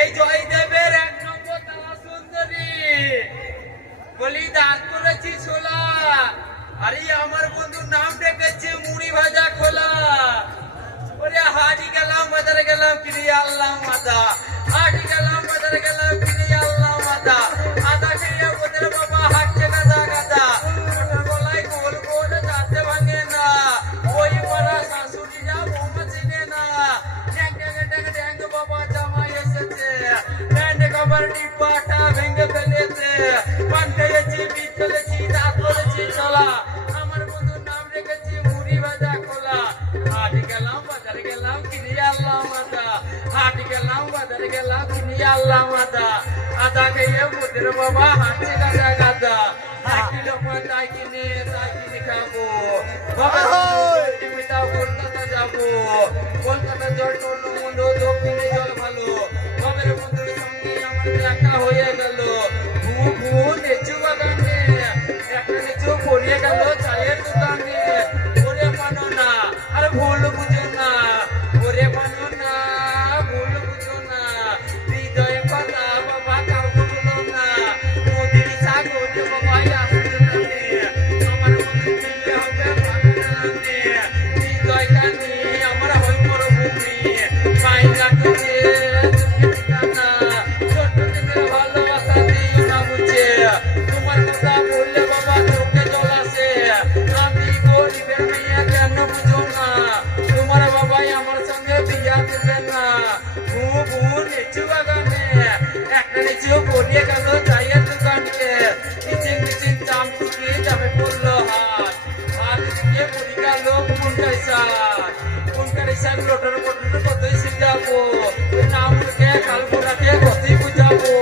এই জয়দেবের 1 নম্বর তারা সুন্দরী বলি দান করেছি ছোলা। আরে আমার বন্ধুর নাম ডেকেছে মুড়ি ভাজা খোলা। ওরে হাজি গেলাম বাজারে গেলাম কিনে আনলাম আদা। হাজি গেলাম বাজারে গেলাম কিনে আনলাম আদা। আদা খেয়ে ওদের বাবা হাঁটছে গাদা গাদা। ওটার গলায় গোল গোল যাতে ভাঙে না। ওই মারা শাশুড়িরা বৌমা চিনে না। ড্যাং ড্যাং ড্যাং ড্যাং বাবা জামাই এসেছে। ব্যান্ড কভার ডিব্বাটা ভেঙে ফেলেছে। পান খেয়েছি বিট ফেলেছি দাঁত বলেছি চলা। আমার বন্ধুর নাম রেখেছি মুড়ি ভাজা খোলা। হাট গেলাম বাজারে গেলাম কিনে আনলাম আদা। হাট গেলাম বাজারে গেলাম কিনে আনলাম আদা। আদা খেয়ে ওদের বাবা হাঁটছে গাদা গাদা। কিলো তাই কিনে খাবো। বাবা কলকাতা যাবো। কলকাতা জল টল মন্দ দক্ষিণে জল ভালো। বাবার বন্ধুর সঙ্গে আমার দেখা হয়ে গেল। ভু ভু নেচু বাগানে একটা নেচু পড়িয়ে গেল চায়ের দোকানে। ওরে পানো না আর ভুল বুঝো না। ওরে পানো না ভুল বুঝো না। হৃদয়ে কথা বাবা কাউকে বলো না। নদীর সাগরে বাবা আসতে জানে। আমার মনে চিনতে হবে ভাবনানে। হৃদয় কানে আমার হয় বড় ভূমি। পাই রাখছে ঠিকানা। ছোট দিনের ভালোবাসা দিও না বুঝে। তোমার কথা বললে বাবা চোখে জল আসে। আমি গরিবের মেয়ে কেন বুঝো না। তোমার বাবাই আমার সঙ্গে বিয়া দেবে না। ভু ভু নেচু বাগানে একটা নেচু পড়িয়ে গেল চায়ের দোকানে। কিচিং কিচিং চাম টুকি যাবে পড়লো হাত। হাত দিকে পড়ি গেল কোনটাই সার। কোনটাই সার লোটার পটর কতই শিখাবো। নাম মুখে কাল পোড়াকে কতই বুঝাবো।